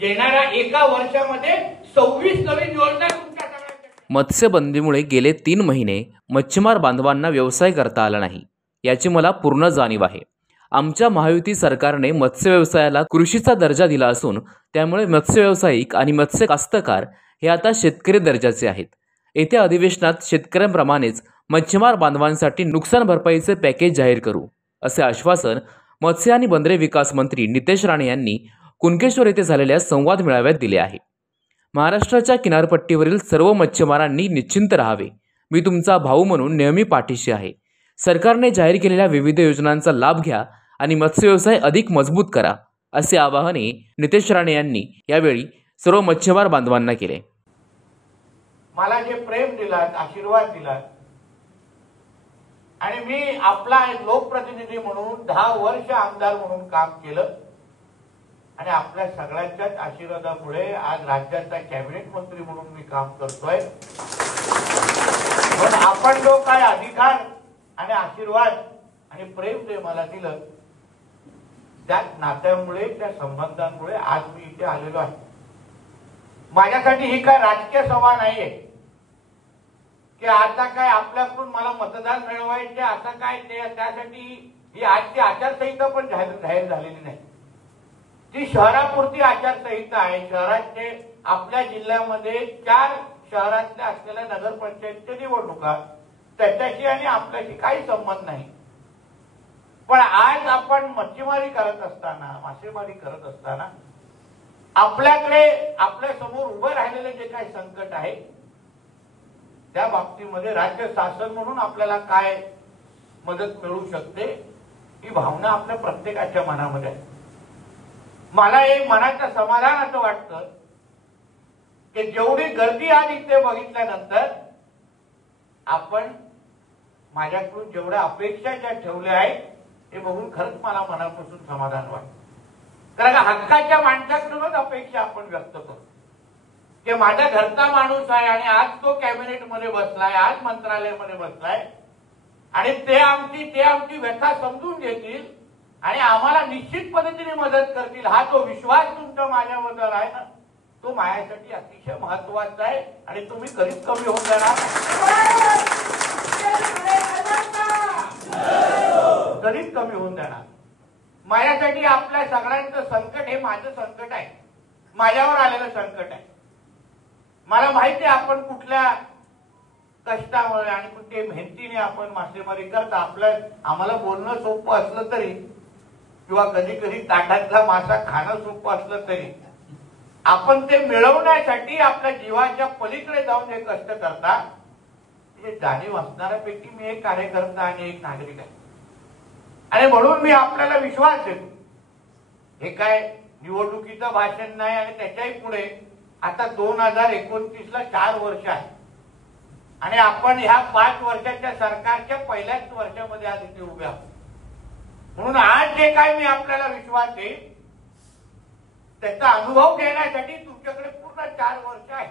येणाऱ्या एका वर्षामध्ये 26 नवीन योजना तुमच्या मत्स्यबंदीमुळे गेले 3 महिने मच्छीमार बांधवांना व्यवसाय करता आला नाही, याची मला पूर्ण जाणीव आहे. आमच्या महायुती सरकारने मत्स्य व्यवसायाला कृषीचा दर्जा दिला असून त्यामुळे मत्स्य व्यावसायिक आणि मत्स्य कास्तकार हे आता शेतकरी दर्जाचे आहेत. येत्या अधिवेशनात शेतकऱ्यांप्रमाणेच मच्छीमार बांधवांसाठी नुकसान भरपाईचे पॅकेज जाहीर करू, असे आश्वासन मत्स्य आणि बंदरे विकास मंत्री नितेश राणे यांनी कुणकेश्वर येथे झालेल्या संवाद मेळाव्यात दिले आहे. महाराष्ट्राच्या किनारपट्टीवरील सर्व मच्छीमारांनी निश्चिंत राहावे. मी तुमचा भाऊ म्हणून नेहमी पाठीशी आहे. सरकारने जाहीर केलेल्या विविध योजनांचा लाभ घ्या आणि मत्स्य व्यवसाय अधिक मजबूत करा, असे आवाहनही नितेश राणे यांनी यावेळी सर्व मच्छीमार बांधवांना केले. मला जे प्रेम दिलात, आशीर्वाद दिलात आणि मी आपला लोकप्रतिनिधी म्हणून 10 वर्ष आमदार म्हणून काम केलं आणि आपल्या सगळ्यांच्याच आशीर्वादामुळे आज राज्याचा कॅबिनेट मंत्री म्हणून मी काम करतोय. पण आपण जो काय अधिकार आणि आशीर्वाद आणि प्रेम जे मला दिलं, त्या नात्यामुळे, त्या संबंधांमुळे आज मी इथे आलेलो आहे. माझ्यासाठी ही काय राजकीय सभा नाहीये की आता काय आपल्याकडून मला मतदान मिळवायचे असं काय, त्यासाठी ही आजची आचारसंहिता पण जाहीर झालेली नाही. ती शहरापुरती आचारसंहिता आहे. शहराचे आपल्या जिल्ह्यामध्ये 4 शहरातल्या असलेल्या नगरपंचायतच्या निवडणुका, त्याच्याशी आणि आपल्याशी काही संबंध नाही. पण आज आपण मच्छीमारी करत असताना, मासेमारी करत असताना आपल्याकडे आपल्या समोर उभं राहिलेले जे काही संकट आहे, त्या बाबतीमध्ये राज्य शासन म्हणून आपल्याला काय मदत मिळू शकते, ही भावना आपल्या प्रत्येकाच्या मनामध्ये आहे. मला एक मनाचं समाधान असं वाटतं की जेवढी गर्दी आज इथे बघितल्यानंतर आपण माझ्याकडून जेवढ्या अपेक्षा ज्या ठेवल्या आहेत हे बघून खरंच मला मनापासून समाधान वाटतं. कारण हक्काच्या माणसाकडूनच अपेक्षा आपण व्यक्त करतो की माझ्या घरचा माणूस आहे आणि आज तो कॅबिनेट मध्ये बसलाय, आज मंत्रालयामध्ये बसलाय आणि ते आमची व्यथा समजून घेतील आणि आम्हाला निश्चित पद्धतीने मदत करतील. हा जो विश्वास तुमचा माझ्याबद्दल आहे ना, तो माझ्यासाठी अतिशय महत्वाचा आहे आणि तुम्ही कधीच कमी होऊन जाणार, कधीच कमी होऊन जाणार. माझ्यासाठी आपल्या सगळ्यांचं संकट हे माझं संकट आहे, माझ्यावर आलेलं संकट आहे. मला माहिती आहे आपण कुठल्या कष्टामुळे आणि कुठल्या मेहनतीने आपण मासेमारी करता. आम्हाला बोलणं सोपं असलं तरी किंवा कधी कधी ताटातला मासा खाणं सोपं असलं तरी आपण ते मिळवण्यासाठी आपल्या जीवाच्या पलीकडे जाऊन जे कष्ट करता, हे जाणीव असणाऱ्यापैकी मी एक कार्यकर्ता आणि एक नागरिक आहे. आणि म्हणून मी आपल्याला विश्वास देतो, हे काय निवडणुकीचं भाषण नाही आणि त्याच्याही पुढे आता 2029ला 4 वर्ष आहे आणि आपण ह्या 5 वर्षाच्या सरकारच्या पहिल्याच वर्षामध्ये आज इथे उभे आहोत. म्हणून आज जे काय मी आपल्याला विश्वास देईन त्याचा अनुभव घेण्यासाठी तुमच्याकडे पूर्ण 4 वर्ष आहे.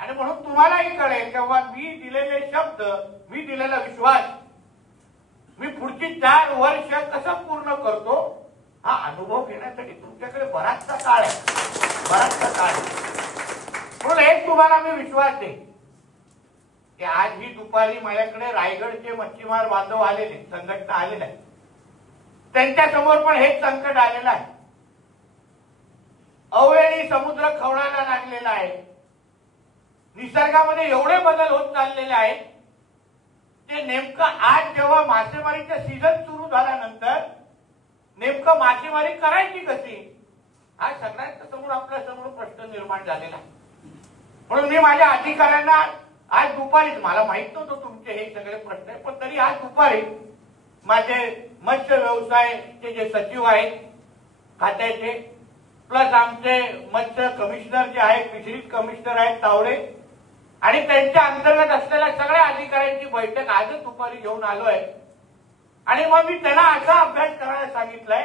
आणि म्हणून तुम्हालाही कळेल किंवा मी दिलेले शब्द, मी दिलेला विश्वास मी पुढची 4 वर्ष कसं पूर्ण करतो, हा अनुभव घेण्यासाठी तुमच्याकडे बराचसा काळ आहे, बराचसा काळ आहे. म्हणून एक तुम्हाला मी विश्वास देईन की आज ही दुपारी माझ्याकडे रायगडचे मच्छीमार बांधव आलेले, संघटना आलेले आहे, त्यांच्या समोर पण हेच संकट आलेलं आहे. अवेळी समुद्र खवळायला लागलेला आहे. निसर्गामध्ये एवढे बदल होत चाललेले आहेत ते नेमकं आज जेव्हा मासेमारीचा सीझन सुरू झाल्यानंतर नेमकं मासेमारी करायची कशी, हा सगळ्यांच्या समोर आपल्या समोर प्रश्न निर्माण झालेला आहे. म्हणून मी माझ्या अधिकाऱ्यांना आज दुपारीच, मला माहित नव्हतं तुमचे हे सगळे प्रश्न आहे, पण तरी आज दुपारी माझे मत्स्य व्यवसायाचे जे सचिव आहेत खात्याचे, प्लस आमचे मत्स्य कमिशनर जे आहेत, फिशरीज कमिशनर आहेत तावडे, आणि त्यांच्या अंतर्गत असलेल्या सगळ्या अधिकाऱ्यांची बैठक आजच दुपारी घेऊन आलोय. आणि मग मी त्यांना असा अभ्यास करायला सांगितलंय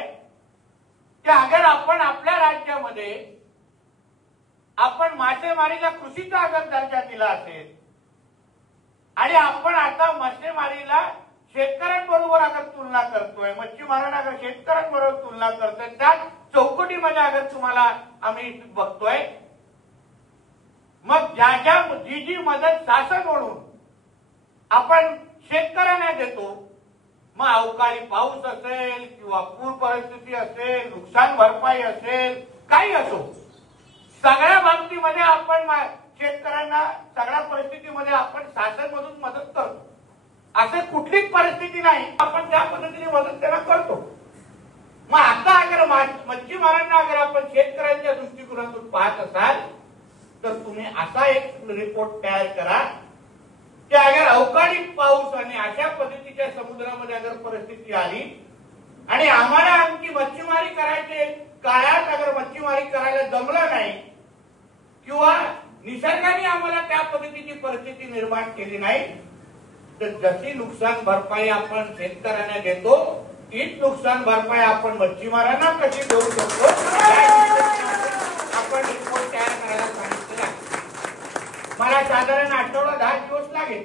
की अगर आपण आपल्या राज्यामध्ये आपण मासेमारीला कृषीचा अगर दर्जा दिला असेल आणि आपण आता मासेमारीला शेतकऱ्यांबरोबर अगर तुलना करतोय, मच्छीमारांना अगर शेतकऱ्यांबरोबर तुलना करतोय, त्यात चौकटीमध्ये अगर तुम्हाला आम्ही बघतोय, मग जी मदत शासन म्हणून आपण शेतकऱ्यांना देतो, मग अवकाळी पाऊस असेल किंवा पूर परिस्थिती असेल, नुकसान भरपाई असेल, काही असो, सगळ्या बाबतीमध्ये आपण शेतकऱ्यांना सगळ्या परिस्थितीमध्ये आपण शासनमधून मदत करतो. असं कुठलीच परिस्थिती नाही आपण त्या पद्धतीने मदत त्यांना करतो. मग आता अगर मच्छीमारांना अगर आपण शेतकऱ्यांच्या दृष्टिकोनातून पाहत असाल तर तुम्ही असा एक रिपोर्ट तयार करा की अगर अवकाळी पाऊस आणि अशा पद्धतीच्या समुद्रामध्ये अगर परिस्थिती आली आणि आम्हाला आमची मच्छीमारी करायची काळात अगर मच्छीमारी करायला जमलं नाही किंवा निसर्गाने आम्हाला त्या पद्धतीची परिस्थिती निर्माण केली नाही, तर जशी नुकसान भरपाई आपण शेतकऱ्यांना देतो तीच नुकसान भरपाई आपण मच्छीमारांना कशी देऊ शकतो आपण रिपोर्ट तयार करायला सांगितलेला आहे. मला साधारण आठवडा 10 दिवस लागेल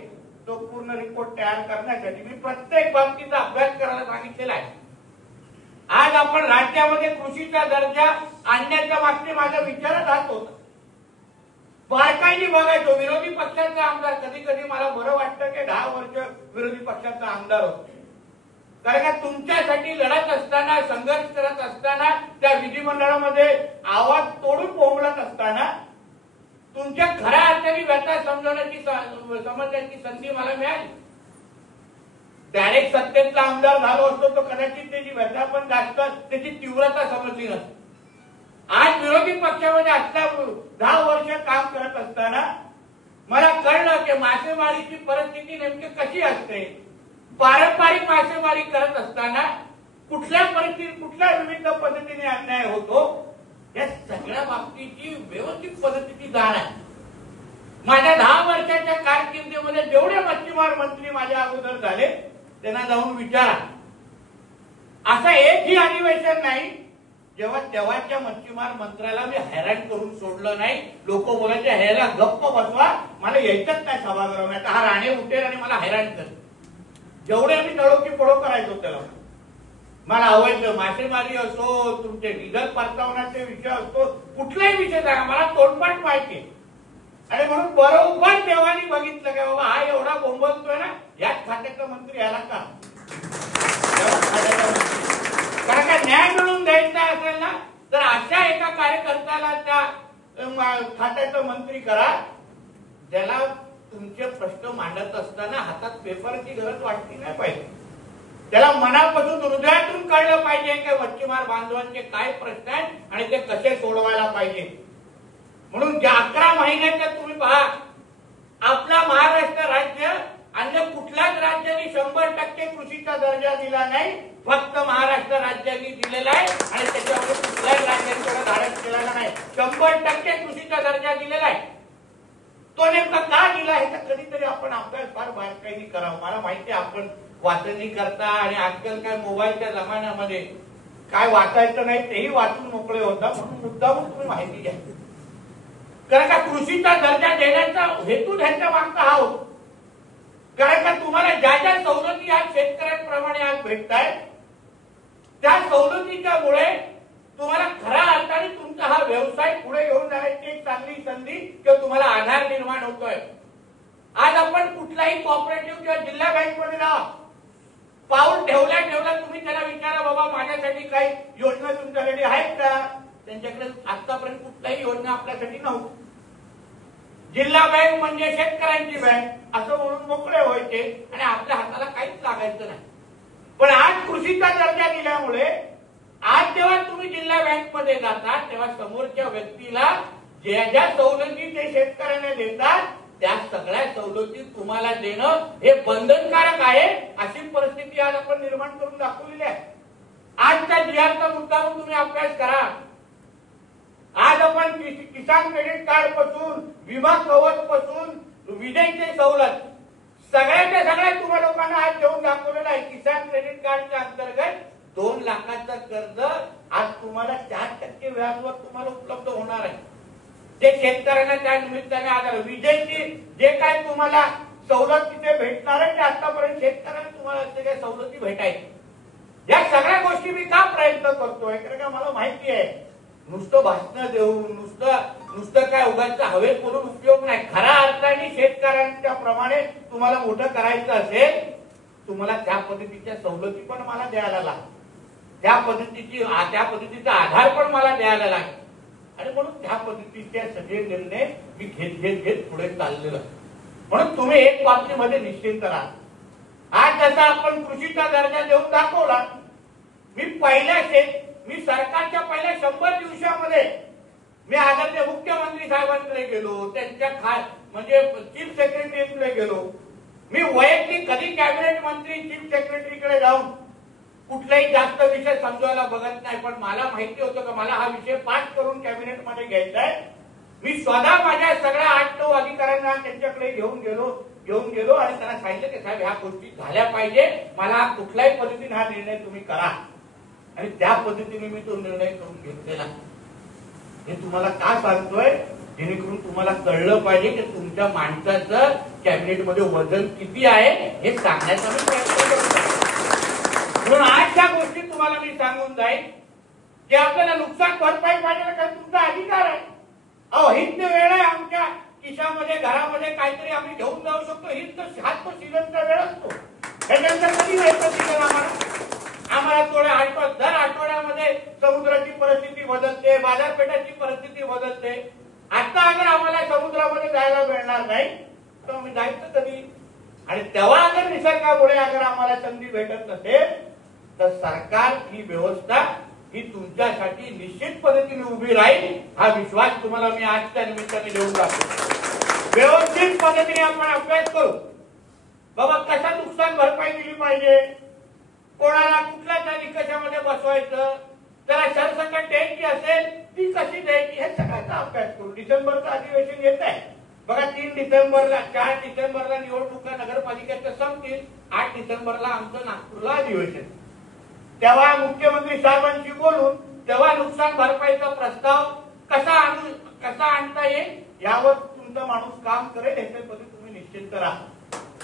तो पूर्ण रिपोर्ट तयार करण्यासाठी. मी प्रत्येक बाबतीचा अभ्यास करायला सांगितलेला आहे. आज आपण राज्यामध्ये कृषीचा दर्जा आणण्याच्या मागचे माझा विचारच हाच होता. बारकाईने बघायचो विरोधी पक्षाचा आमदार, कधी कधी मला बरं वाटतं की 10 वर्ष विरोधी पक्षाचा आमदार होतो, कारण का तुमच्यासाठी लढत असताना, संघर्ष करत असताना, त्या विधिमंडळामध्ये आवाज तोडून बोंबलत असताना तुमच्या खऱ्या अर्थाने व्यथा समजण्याची संधी मला मिळाली. डायरेक्ट सत्तेतला आमदार झालो असतो तर कदाचित त्याची व्यथा पण जास्त, त्याची तीव्रता समजली नसते. आज विरोधी पक्षामध्ये असल्या 10 वर्ष काम करत असताना मला कळलं की मासेमारीची परिस्थिती नेमकी कशी असते. पारंपरिक मासेमारी करत असताना कुठल्या परिस्थितीत कुठल्या विविध पद्धतीने अन्याय होतो या सगळ्या बाबतीची व्यवस्थित पद्धतीची जाण आहे. माझ्या 10 वर्षाच्या कारकिर्दीमध्ये जेवढे मच्छीमार मंत्री माझ्या अगोदर झाले त्यांना जाऊन विचारा. असं एकही अधिवेशन नाही जेव्हा तेव्हाच्या मच्छीमार मंत्र्याला मी हैराण करून सोडलं नाही. लोक बोलायचे ह्याला गप्प बसवा, मला यायचंच नाही सभागृहात, हा राणे उठेल आणि मला हैराण कर. जेवढे मी तळो की पडो करायचो त्याला. मला आवडलं मासेमारी असो, तुमचे डिझेल परतावण्याचे विषय असतो, कुठलाही विषय सांगा, मला तोंडपाठ माहिती. आणि म्हणून बरोबर देवानी बघितलं की बाबा हा एवढा बोंबलतोय ना, याच खात्याचा मंत्री याला का, कारण का न्याय मिळवून द्यायचा असेल ना तर अशा एका कार्यकर्त्याला त्या खात्याचा मंत्री करा ज्याला तुमचे प्रश्न मांडत असताना हातात पेपरची गरज वाटली नाही पाहिजे. त्याला मनापासून हृदयातून कळलं पाहिजे की मच्छीमार बांधवांचे काय प्रश्न आहेत आणि ते कसे सोडवायला पाहिजे. म्हणून 11 महिन्याच्या तुम्ही पहा, आपला महाराष्ट्र राज्य अन्य कुठल्याच राज्याने 100% कृषीचा दर्जा दिला नाही, फक्त महाराष्ट्र राज्याने दिलेला आहे. आणि त्याच्यामुळे कुठल्याच राज्याने थोडं धाडस केलेला नाही. 100% कृषीचा दर्जा दिलेला आहे. तो नेमका का दिला हे तर कधीतरी आपण अभ्यास फार बारकाईने करावा. मला माहिती आहे आपण वाचणी करता आणि आजकाल काय मोबाईलच्या जमान्यामध्ये काय वाचायचं नाही तेही वाचून मोकळे होता, म्हणून मुद्दामून तुम्ही माहिती घ्या. कारण का कृषीचा दर्जा देण्याचा हेतू त्यांच्या मागचा हा होतो. कारण का तुम्हाला ज्या ज्या सवलती आज शेतकऱ्यांप्रमाणे आज भेटत आहेत त्या सवलतीच्या मुळे तुम्हाला खऱ्या अर्थाने तुमचा हा व्यवसाय पुढे घेऊन जाण्याची एक चांगली संधी किंवा तुम्हाला आधार निर्माण होतोय. आज आपण कुठलाही कॉपरेटिव्ह किंवा जिल्हा बँकमध्ये जा, पाऊल ठेवल्या तुम्ही त्याला विचारा बाबा माझ्यासाठी काही योजना तुमच्याकडे आहेत का, त्यांच्याकडे आतापर्यंत कुठलाही योजना आपल्यासाठी नव्हती. जिल्हा बँक म्हणजे शेतकऱ्यांची बँक असं म्हणून मोकळे व्हायचे आणि आपल्या हाताला काहीच लागायचं नाही. पण आज कृषीचा दर्जा दिल्यामुळे आज जेव्हा तुम्ही जिल्हा बँकमध्ये जाता तेव्हा समोरच्या व्यक्तीला ज्या ज्या सवलती ते शेतकऱ्यांना देतात त्या सगळ्या सवलती तुम्हाला देणं हे बंधनकारक आहे. अशी परिस्थिती आज आपण निर्माण करून दाखवलेली आहे. आजच्या जीआरचा मुद्दा म्हणून तुम्ही अभ्यास करा. आज आपण किसान क्रेडिट कार्ड पासून, विमा कवच पासून, विजेची सवलत सगळ्याच्या सगळ्या तुम्हा लोकांना आज देऊन दाखवलेलं आहे. किसान क्रेडिट कार्डच्या अंतर्गत 2 लाखाचं कर्ज आज तुम्हाला 4% व्याजावर तुम्हाला उपलब्ध होणार आहे. जे शेतकऱ्यांना त्या निमित्ताने आधार, विजेची जे काय तुम्हाला सवलत तिथे भेटणार आहे ते आतापर्यंत शेतकऱ्यांना तुम्हाला ते काही सवलती भेटायची या सगळ्या गोष्टी मी का प्रयत्न करतोय कारण का मला माहिती आहे नुसतं भाषण देऊन नुसतं काय उगाच हवेत बोलून उपयोग नाही. खऱ्या अर्थाने शेतकऱ्यांच्या प्रमाणे तुम्हाला मोठं करायचं असेल तुम्हाला त्या पद्धतीच्या सवलती पण मला द्यायला लागतात. त्या पद्धतीचा आधार पण मला द्यायला लागेल आणि म्हणून त्या पद्धतीचे सगळे निर्णय मी घेत पुढे चाललेलो. म्हणून तुम्ही एक बाबतीमध्ये निश्चिंत राहा. आज जसा आपण कृषीचा दर्जा देऊन दाखवला मी सरकारच्या पहिल्या 100 दिवसामध्ये मी आदरणीय मुख्यमंत्री साहेबांकडे गेलो, त्यांच्या म्हणजे चीफ सेक्रेटरीकडे गेलो. मी वैयक्तिक कधी कॅबिनेट मंत्री चीफ सेक्रेटरीकडे जाऊन कुठलाही जास्त विषय समजवायला बघत नाही. पण मला माहिती होतं की मला हा विषय पास करून कॅबिनेट मध्ये घ्यायचा आहे. मी स्वतः माझ्या सगळ्या 8-9 अधिकाऱ्यांना त्यांच्याकडे घेऊन गेलो आणि त्यांना सांगितलं की साहेब ह्या गोष्टी झाल्या पाहिजे. मला कुठल्याही पद्धतीने हा निर्णय तुम्ही करा आणि त्या पद्धतीने मी तो निर्णय करून घेतलेला. हे तुम्हाला का सांगतोय जेणेकरून तुम्हाला कळलं पाहिजे की तुमच्या माणसाचं कॅबिनेटमध्ये वजन किती आहे हे सांगण्याचा मी प्रयत्न करतो. म्हणून आज त्या गोष्टी तुम्हाला मी सांगून जाईल की आपल्याला नुकसान भरपाई पाहिजे कारण तुमचा अधिकार आहे. हित वेळ आहे आमच्या खिशामध्ये घरामध्ये काहीतरी आम्ही घेऊन जाऊ शकतो. हित तो सीझनचा वेळ असतो. त्याच्यानंतर कधी व्हायचं सीझन आम्हाला दर आठवड्यामध्ये समुद्राची परिस्थिती बदलते, बाजारपेठाची परिस्थिती बदलते. आता अगर आम्हाला समुद्रामध्ये जायला मिळणार नाही तर आम्ही जायचं कधी आणि तेव्हा अगर निसर्गामुळे अगर आम्हाला संधी भेटत नसेल तर सरकार ही व्यवस्था ही तुमच्यासाठी निश्चित पद्धतीने उभी राहील हा विश्वास तुम्हाला मी आजच्या निमित्ताने देऊन टाकतो. व्यवस्थित पद्धतीने आपण अभ्यास करू बाबा कशा नुकसान भरपाई दिली पाहिजे, कोणाला कुठल्या निकषामध्ये बसवायचं, त्याला सरसकट द्यायची असेल ती कशी द्यायची हे सगळ्याचा अभ्यास करू. डिसेंबरचं अधिवेशन येत आहे बघा. 4 डिसेंबरला निवडणुका नगरपालिकेच्या संपतील. 8 डिसेंबरला आमचं नागपूरला अधिवेशन. तेव्हा मुख्यमंत्री साहेबांशी बोलून तेव्हा नुकसान भरपाईचा प्रस्ताव कसा आणता येईल यावर तुमचा माणूस काम करेल ह्याच्यामध्ये तुम्ही निश्चिंत राहा.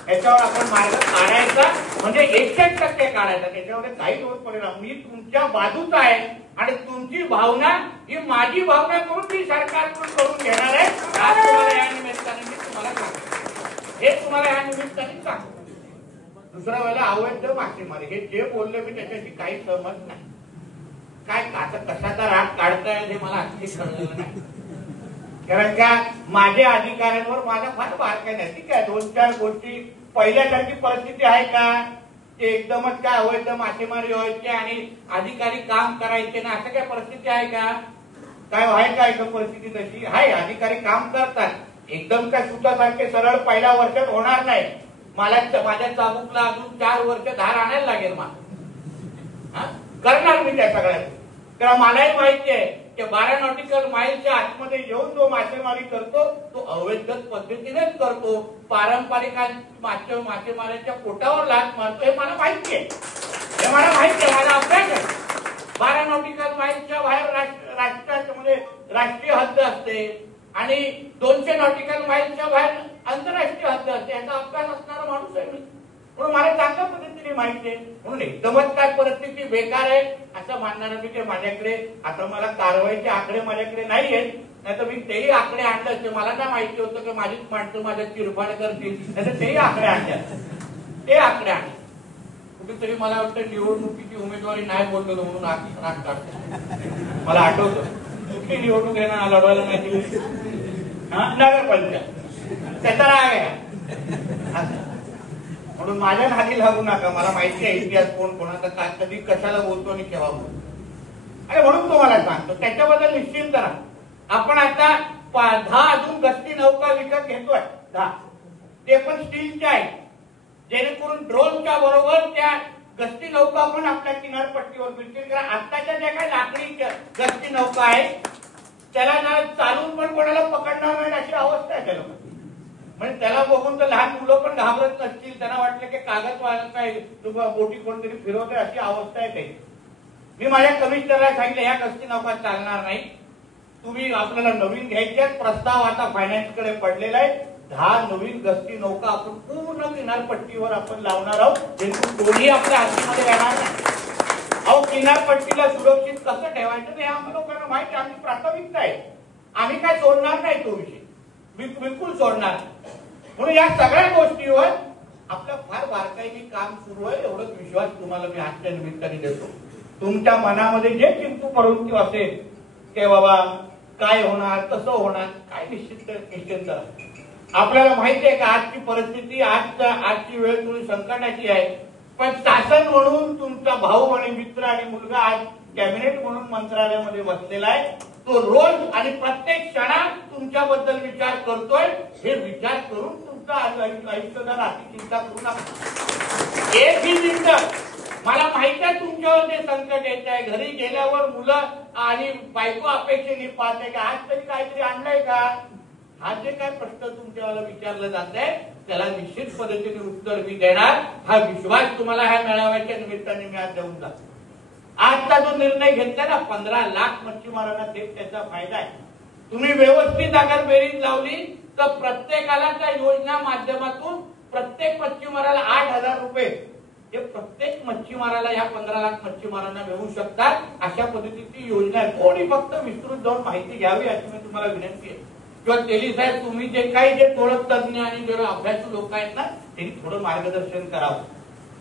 याच्यावर आपण मार्ग काढायचा म्हणजे 100% काढायचा. त्याच्यामध्ये काही दोष परिणाम मी तुमच्या बाजूचा आहे आणि तुमची भावना ही माझी भावना करून मी सरकारकडून करून घेणार आहे. आज तुम्हाला या निमित्ताने मी तुम्हाला सांगतो हे तुम्हाला या निमित्ताने सांगतो. दुसऱ्या वेळेला अवैध मासेमारी हे जे बोलले मी त्याच्याशी काही सहमत नाही. काय कशाचा राग काढताय हे मला अगदी कळलेलं नाही. कारण का माझ्या अधिकाऱ्यांवर माझा फार बारकाई नाही. ठीक आहे 2-4 गोष्टी पहिल्यासारखी परिस्थिती आहे का ते एकदमच काय अवैध मासेमारी व्हायची आणि अधिकारी काम करायचे ना असं काय परिस्थिती आहे का? काय आहे का एकदम परिस्थिती तशी आहे. अधिकारी काम करतात एकदम काय सुतासारखे सरळ पहिल्या वर्षात होणार नाही. माझ्या चाबूकला अजून 4 वर्ष धार आणायला लागेल मला करणार मी त्या सगळ्यात. कारण मलाही माहिती आहे की 12 नॉटिकल माईलच्या आतमध्ये येऊन जो मासेमारी करतो तो अवैध पद्धतीनेच करतो. पारंपरिक मासेमारीच्या पोटावर लाच मारतो हे मला माहिती आहे. माझा अभ्यास आहे. 12 नॉटिकल माईलच्या बाहेर राष्ट्रामध्ये राष्ट्रीय हद्द असते आणि 200 नॉटिकल माईलच्या बाहेर आंतरराष्ट्रीय हद्द असते. याचा अभ्यास असणारा माणूस आहे मी. म्हणून मला चांगल्या पद्धतीने माहिती आहे. म्हणून एकदमच काय परिस्थिती बेकार आहे असं मानणार मी की माझ्याकडे आता मला कारवाईचे आकडे माझ्याकडे नाही आहेत. नाही तर मी तेही आकडे आणले असते. मला काय माहिती होतं की माझीच माणसं माझ्या चिरफाड करतील नाही तर तेही आकडे आणले ते आकडे आणले. कुठेतरी मला वाटतं निवडणुकीची उमेदवारी नाही बोललेलो म्हणून राग काढतो. मला आठवतं कुठली निवडणूक येणार लढवायला नाही दिली नगरपालिका त्याचा राग आहे. म्हणून माझ्या नादी लागू नका. मला माहिती आहे इतिहास कोण कोणाचा काय कधी कशाला बोलतो आणि केव्हा बोलतो आणि म्हणून तुम्हाला सांगतो त्याच्याबद्दल निश्चिंत राहा. आपण आता 10 अजून गस्ती नौका विकत घेतोय 10 ते पण स्टीलच्या आहेत जेणेकरून ड्रोनच्या बरोबर त्या गस्ती नौका पण आपल्या किनारपट्टीवर मिळतील. कारण आत्ताच्या ज्या काही लाकडी गस्ती नौका आहेत त्याला चालून पण कोणाला पकडणार नाही अशी अवस्था आहे. त्याला म्हणजे त्याला बघून तर लहान मुलं पण घाबरत नसतील. त्यांना वाटलं की कागद काय बोटी कोणतरी फिरवते अशी अवस्था आहे त्याची. मी माझ्या कमिशनरला सांगितलं या गस्ती नौका चालणार नाही. तुम्ही आपल्याला नवीन घ्यायचे प्रस्ताव आता फायनान्सकडे पडलेला आहे. 10 नवीन गस्ती नौका आपण पूर्ण किनारपट्टीवर आपण लावणार आहोत जेणेकरून कोणी आपल्या हातीमध्ये येणार नाही. किनारपट्टीला सुरक्षित कसं ठेवायचं हे आम्हाला लोकांना माहिती, आमची प्राथमिकता आहे. आम्ही काय सोडणार नाही तो विषय, बिलकुल सोडणार. म्हणून या सगळ्या गोष्टीवर आपलं फार बारकाईने काम सुरू आहे, एवढाच विश्वास तुम्हाला मी आजच्या निमित्ताने देतो. तुमच्या मनामध्ये जे चिंतू परंतु असेल की बाबा काय होणार, कसं होणार, काय निश्चित आपल्याला माहिती आहे का आजची परिस्थिती, आजची वेळ थोडी संकटाची आहे. पण शासन म्हणून तुमचा भाऊ आणि मित्र आणि मुलगा आज कॅबिनेट म्हणून मंत्रालयामध्ये बसलेला आहे. तो रोज आणि प्रत्येक क्षणात तुमच्याबद्दल विचार करतोय. हे विचार करून तुमचा आयुष्यभर अशी चिंता करू नका. एकही मिनिट मला माहिती आहे तुमच्यावर जे संकट येत आहे, घरी गेल्यावर मुलं आणि बायको अपेक्षेने पाहते का आज तरी काहीतरी आणलंय का, हा जे काय प्रश्न तुमच्याला विचारलं जात आहे त्याला निश्चित पद्धतीने उत्तर मी देणार. हा विश्वास तुम्हाला ह्या मेळाव्याच्या निमित्ताने मी आज देऊन जातो. आजचा जो निर्णय घेतला ना 15 लाख मच्छीमारांना थेट त्याचा फायदा आहे. तुम्ही व्यवस्थित अगर बेरीज लावली तर प्रत्येकाला त्या योजना माध्यमातून प्रत्येक मच्छीमाराला 8,000 रुपये हे प्रत्येक मच्छीमाराला या 15 लाख मच्छीमारांना मिळू शकतात. अशा पद्धतीची योजना आहे. थोडी फक्त विस्तृत जाऊन माहिती घ्यावी अशी मी तुम्हाला विनंती आहे. किंवा तेली साहेब तुम्ही जे काही जे थोडं तज्ञ आणि जरा अभ्यासू लोक आहेत ना त्यांनी थोडं मार्गदर्शन करावं.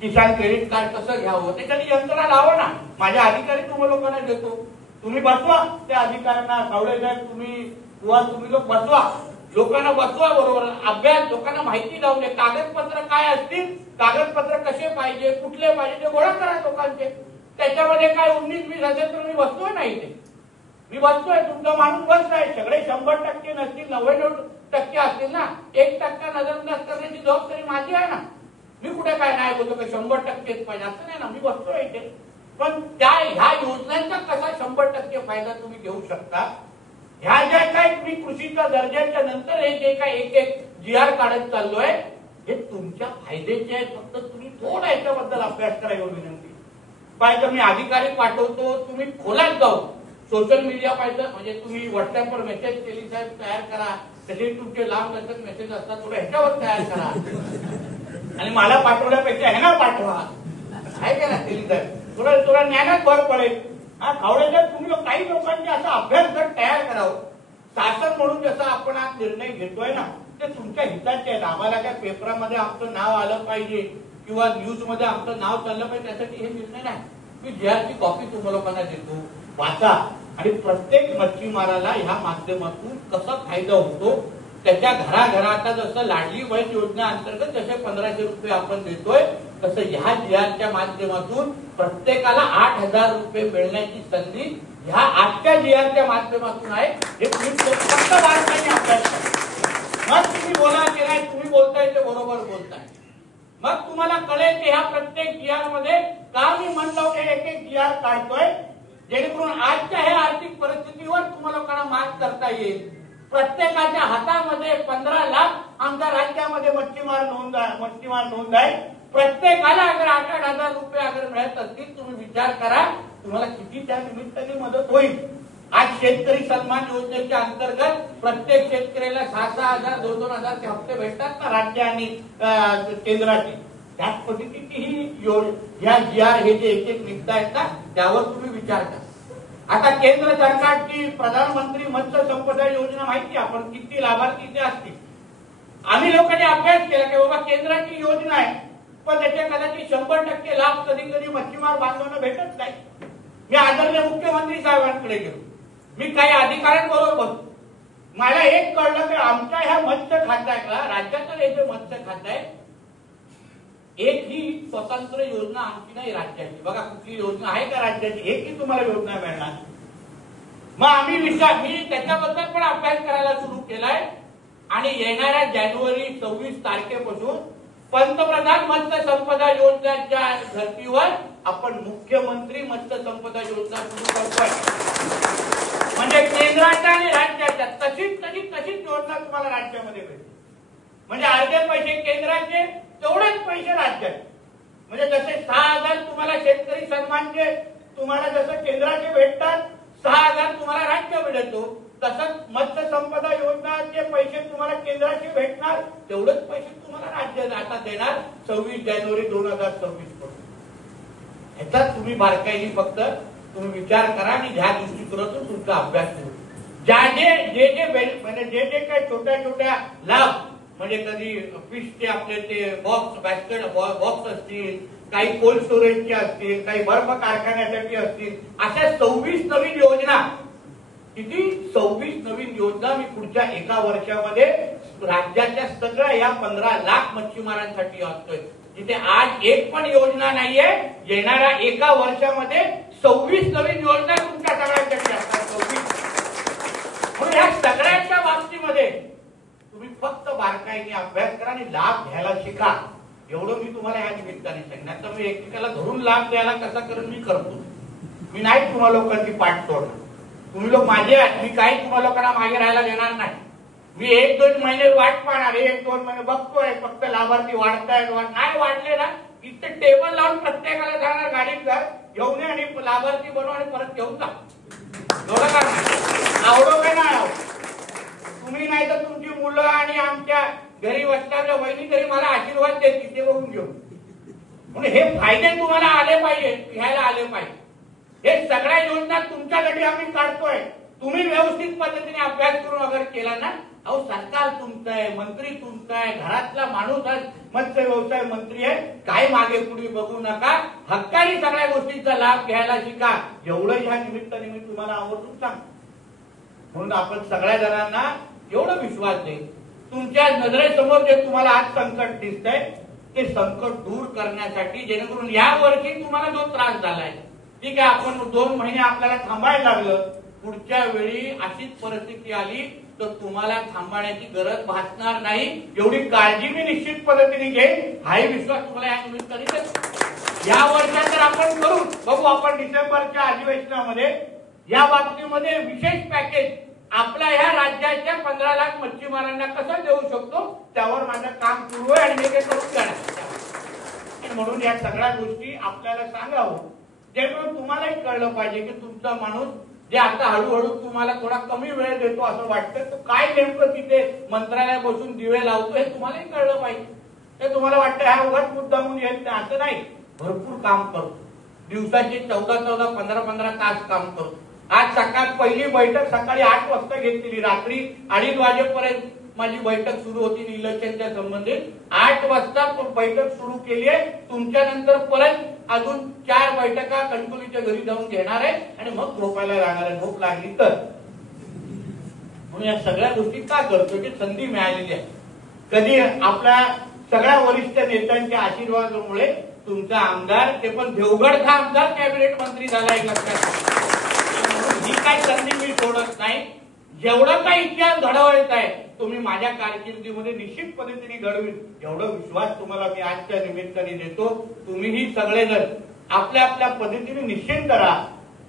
किसान क्रेडिट कार्ड कसं घ्यावं त्याच्याने यंत्रणा लावा ना. माझ्या अधिकारी तुम्हाला लोकांना देतो, तुम्ही बसवा त्या अधिकाऱ्यांना. सावळे साहेब तुम्ही लोक बसवा, लोकांना बसवा बरोबर. अभ्यास लोकांना माहिती लावून दे. कागदपत्र काय असतील, कागदपत्र कसे पाहिजे, कुठले पाहिजे ते गोळा करा लोकांचे. त्याच्यामध्ये काय 19-20 असेल तर मी बसतोय नाही ते, मी बसतोय. तुमचा माणूस बसलाय. सगळे 100% नसतील, 99% असतील ना. 1% नजरअंदाज करण्याची जबाबदारी माझी आहे ना. मी कुठे काय नाही बोलतो की 100%च पाहिजे असं नाही ना. मी बसतोय इथे. पण ह्या योजनांचा कसा 100% फायदा तुम्ही घेऊ शकता, ह्या ज्या काय तुम्ही कृषीच्या दर्जाच्या नंतर हे जे काय एक GR काढत चाललोय हे तुमच्या फायद्याचे आहे. फक्त तुम्ही थोडा याच्याबद्दल अभ्यास करा एवढी विनंती. पाहिजे मी अधिकारी पाठवतो, तुम्ही खोलात जाऊ सोशल मीडिया पाहिजे म्हणजे तुम्ही व्हॉट्सअपवर मेसेज केली साहेब तयार करा. तसे तुमचे लांब लचक मेसेज असतात थोडं ह्याच्यावर तयार करा आणि मला पाठवण्यापेक्षा ह्यांना पाठवा. आहे का ना केली साहेब, थोडा ज्ञानात भर पडेल. हा खावड्याच्या तुम्ही काही लोकांचे असा अभ्यास गट तयार करावं. शासन म्हणून जसं आपण आज निर्णय घेतोय ना ते तुमच्या हिताचे आहेत. आम्हाला काय पेपरामध्ये आमचं नाव आलं पाहिजे किंवा न्यूज मध्ये आमचं नाव चाललं पाहिजे त्यासाठी हे निर्णय नाही. मी GRची कॉपी तुम्हाला लोकांना देतो, वाचा. आणि प्रत्येक मच्छीमाराला ह्या माध्यमातून कसा फायदा होतो त्याच्या घराघरात जसं लाडली बहीण योजना अंतर्गत जसे 1500 रुपये आपण देतोय तसं ह्या GRच्या माध्यमातून प्रत्येकाला 8,000 रुपये मिळण्याची संधी ह्या आजच्या GRच्या माध्यमातून आहे. हे तुम्ही फक्त बारकाईने अभ्यास करा. मग तुम्ही बोला की नाही, तुम्ही बोलताय ते बरोबर बोलताय. मग तुम्हाला कळेल की ह्या प्रत्येक GR मध्ये का मी म्हणतो एक GR काढतोय जेणेकरून आजच्या ह्या आर्थिक परिस्थितीवर तुम्हाला लोकांना मात करता येईल. प्रत्येकाच्या हातामध्ये 15 लाख आमच्या राज्यामध्ये मच्छीमार नोंद आहे. प्रत्येकाला अगर 8,000 रुपये अगर मिळत असतील तुम्ही विचार करा तुम्हाला किती त्या निमित्ताने मदत होईल. आज शेतकरी सन्मान योजनेच्या अंतर्गत प्रत्येक शेतकऱ्याला 6,000 2,000 चे हप्ते भेटतात ना राज्य आणि केंद्राचे. त्याच पद्धतीची ही ह्या GR हे जे एक निघतायत ना त्यावर तुम्ही विचार करा. आता केंद्र सरकारची प्रधानमंत्री मत्स्य संपदा योजना माहिती आपण किती लाभार्थी ते असतील. आम्ही लोकांनी अभ्यास केला की बाबा केंद्राची योजना आहे पण त्याच्या कदाचित 100% लाभ कधी कधी मच्छीमार बांधवांना भेटत नाही. मी आदरणीय मुख्यमंत्री साहेबांकडे गेलो, मी काही अधिकाऱ्यांबरोबर बसलो. मला एक कळलं की आमच्या ह्या मत्स्य खात्याला राज्याचं हे जे मत्स्य खातं आहे एक ही स्वतंत्र योजना आमची नाही राज्याची. बघा कुठली योजना आहे का राज्याची, एक ही तुम्हाला योजना मिळणार. मग मी त्याच्याबद्दल पण अभ्यास करायला सुरू केलाय आणि येणाऱ्या जानेवारी 26 तारखेपासून पंतप्रधान मत्स्य संपदा योजनेच्या धर्तीवर आपण मुख्यमंत्री मत्स्य संपदा योजना सुरू करतोय. म्हणजे केंद्राच्या आणि राज्याच्या तशीच योजना तुम्हाला राज्यामध्ये मिळते. म्हणजे अर्धे पैसे केंद्राचे तेवढेच पैसे राज्याचे. म्हणजे जसे 6,000 तुम्हाला शेतकरी सन्मानचे तुम्हाला जसं केंद्राचे भेटतात 6,000 तुम्हाला राज्य मिळतो तसंच मत्स्य संपदा योजनाचे पैसे तुम्हाला केंद्राचे भेटणार तेवढेच पैसे तुम्हाला राज्य आता देणार 26 जानेवारी 2026 पासून. ह्याचा तुम्ही बारकाईने फक्त तुम्ही विचार करा आणि ह्या दृष्टिकोनातून तुमचा अभ्यास करू. म्हणजे जे काही छोट्या छोट्या लाभ, म्हणजे कधी फिशचे आपले ते बॉक्स बॅस्केट बॉक्स असतील, काही कोल्ड स्टोरेजचे असतील, काही बर्फ कारखान्यासाठी असतील, अशा 26 नवीन योजना, किती 26 नवीन योजना मी पुढच्या एका वर्षामध्ये राज्याच्या सगळ्या या 15 लाख मच्छीमारांसाठी आणतोय. जिथे आज एक पण योजना नाहीये, येणाऱ्या एका वर्षामध्ये 26 नवीन योजना तुमच्या सगळ्यांसाठी असतात. 26. म्हणून या सगळ्यांच्या बाबतीमध्ये तुम्ही फक्त बारकाईने अभ्यास करा आणि लाभ घ्यायला शिका. एवढं मी तुम्हाला या निमित्ताने सांगणार. तर मी एकमेकाला धरून लाभ द्यायला कसा करून मी करतो. मी नाही तुम्हा लोकांची पाठ तोडणार. तुम्ही लोक माझे आहात, मी काही तुम्हा लोकांना मागे राहायला देणार नाही. मी 1-2 महिने वाट पाहणार, 1-2 महिने बघतोय फक्त लाभार्थी वाढतायत. नाही वाढले ना, इथे टेबल लावून प्रत्येकाला जाणार गाडीत घर घेऊन ये आणि लाभार्थी बनव आणि परत घेऊन जा. एवढं का नाही आवडो काय नाही आवड. तुम्ही नाही तर तुमची मुलं आणि आमच्या घरी बसणाऱ्या वहिनी तरी मला आशीर्वाद देतील, ते बघून घेऊ. म्हणून हे फायदे तुम्हाला आले पाहिजे, घ्यायला आले पाहिजे. हे सगळ्या योजना तुमच्यासाठी आम्ही काढतोय. तुम्ही व्यवस्थित पद्धतीने अभ्यास करून अगर केला ना, अहो सरकार तुमचं आहे, मंत्री तुमचा आहे, घरातला माणूस आहे, मत्स्य व्यवसाय मंत्री आहे, काय मागे पुढे बघू नका, हक्काने सगळ्या गोष्टींचा लाभ घ्यायला शिका. एवढं ह्या निमित्ताने मी तुम्हाला आवर्जून सांगतो. म्हणून आपण सगळ्या जणांना एवढा विश्वास दे, तुमच्या नजरेसमोर जे तुम्हाला आज संकट दिसतंय ते संकट दूर करण्यासाठी, जेणेकरून या वर्षी तुम्हाला जो त्रास झालाय, ठीक आहे, आपण 2 महिने आपल्याला थांबायला लागलं, पुढच्या वेळी अशीच परिस्थिती आली तर तुम्हाला थांबण्याची गरज भासणार नाही. एवढी काळजी मी निश्चित पद्धतीने घेईन, हाही विश्वास तुम्हाला या निमित्ताने देतो. या वर्षात तर आपण करू बघू. आपण डिसेंबरच्या अधिवेशनामध्ये या बाबतीमध्ये विशेष पॅकेज आपल्या ह्या राज्याच्या 15 लाख मच्छीमारांना कसं देऊ शकतो त्यावर माझं काम सुरू आहे आणि मी ते करून जाणार. म्हणून या सगळ्या गोष्टी आपल्याला सांगावं, जेणेकरून तुम्हालाही कळलं पाहिजे की तुमचा माणूस जे आता हळूहळू तुम्हाला थोडा कमी वेळ देतो असं वाटतं, तो काय नेमकं तिथे मंत्रालयात बसून दिवे लावतो हे तुम्हालाही कळलं पाहिजे. ते तुम्हाला वाटतं हा उगाच मुद्दा म्हणून येत नाही, असं नाही. भरपूर काम करतो, दिवसाचे 14-14, 15-15 तास काम करतो. आज सकाळ पहिली बैठक सकाळी 8 वाजता घेतलेली, रात्री 2:30 वाजेपर्यंत माझी बैठक सुरू होती इलेक्शनच्या संबंधित. 8 वाजता बैठक सुरू केली आहे. तुमच्या नंतर परत अजून 4 बैठका कणकुलीच्या घरी जाऊन घेणार आहे आणि मग झोपायला जाणार आहे, झोप लागली तर. म्हणून या सगळ्या गोष्टी का करतो की संधी मिळालेली आहे. कधी आपल्या सगळ्या वरिष्ठ नेत्यांच्या आशीर्वादामुळे तुमचा आमदार, ते पण देवगडचा आमदार कॅबिनेट मंत्री झाला, एक लक्षात. ही काही संधी मी सोडत नाही. जेवढं काही इतिहास घडवायचा आहे तुम्ही माझ्या कारकिर्दीमध्ये निश्चित पद्धतीने घडवील, एवढा विश्वास तुम्हाला मी आजच्या निमित्ताने देतो. तुम्हीही सगळेजण आपल्या आपल्या पद्धतीने निश्चिंत राहा.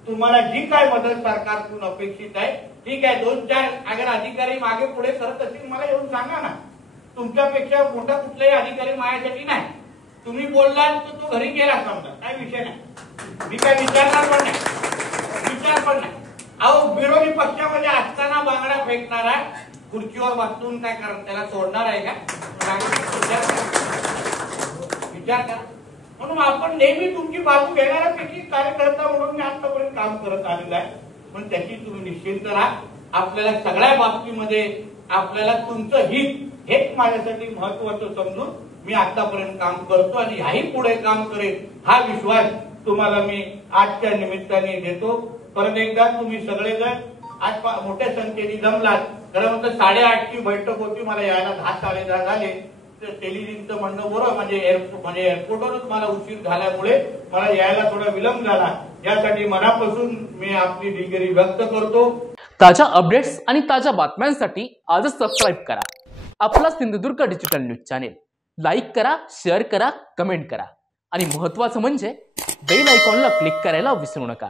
तुम्हाला जी काय मदत सरकारकडून अपेक्षित आहे, ठीक आहे, 2-4 अगर अधिकारी मागे पुढे करत असतील मला येऊन सांगा ना. तुमच्यापेक्षा मोठा कुठलाही अधिकारी माझ्यासाठी नाही. तुम्ही बोललात तर तो घरी गेला समजा, काय विषय नाही. मी काय विचारणार पण नाही. अहो विरोधी पक्षामध्ये असताना बांगडा फेकणारा खुर्चीवर बसून काय करणार, त्याला सोडणार आहे का? विचार करा. म्हणून आपण नेहमी तुमची बाजू घेणाऱ्यापैकी कार्यकर्ता म्हणून मी आतापर्यंत काम करत आलेलो आहे. पण त्याची तुम्ही निश्चिंत राहा. आपल्याला सगळ्या बाबतीमध्ये आपल्याला तुमचं हित हेच माझ्यासाठी महत्वाचं समजून मी आतापर्यंत काम करतो आणि ह्याही पुढे काम करेन, हा विश्वास तुम्हाला मी आजच्या निमित्ताने देतो. परत एकदा तुम्ही सगळेजण आज मोठ्या संख्येने जमलात. खरं म्हणतं 8:30ची बैठक होती, मला यायला 10-10:30 झाले. टेलिव्हिजनचं म्हणणं बरोबर, म्हणजे एअरपोर्टवरच मला उशीर झाल्यामुळे मला यायला थोडा विलंब झाला. यासाठी मनापासून मी आपली दिलगिरी व्यक्त करतो. ताज्या अपडेट्स आणि ताज्या बातम्यांसाठी आजच सबस्क्राईब करा आपला Sindhudurg digital news channel. Like करा, शेअर करा, कमेंट करा आणि महत्त्वाचं म्हणजे बेल आयकॉनला क्लिक करायला विसरू नका.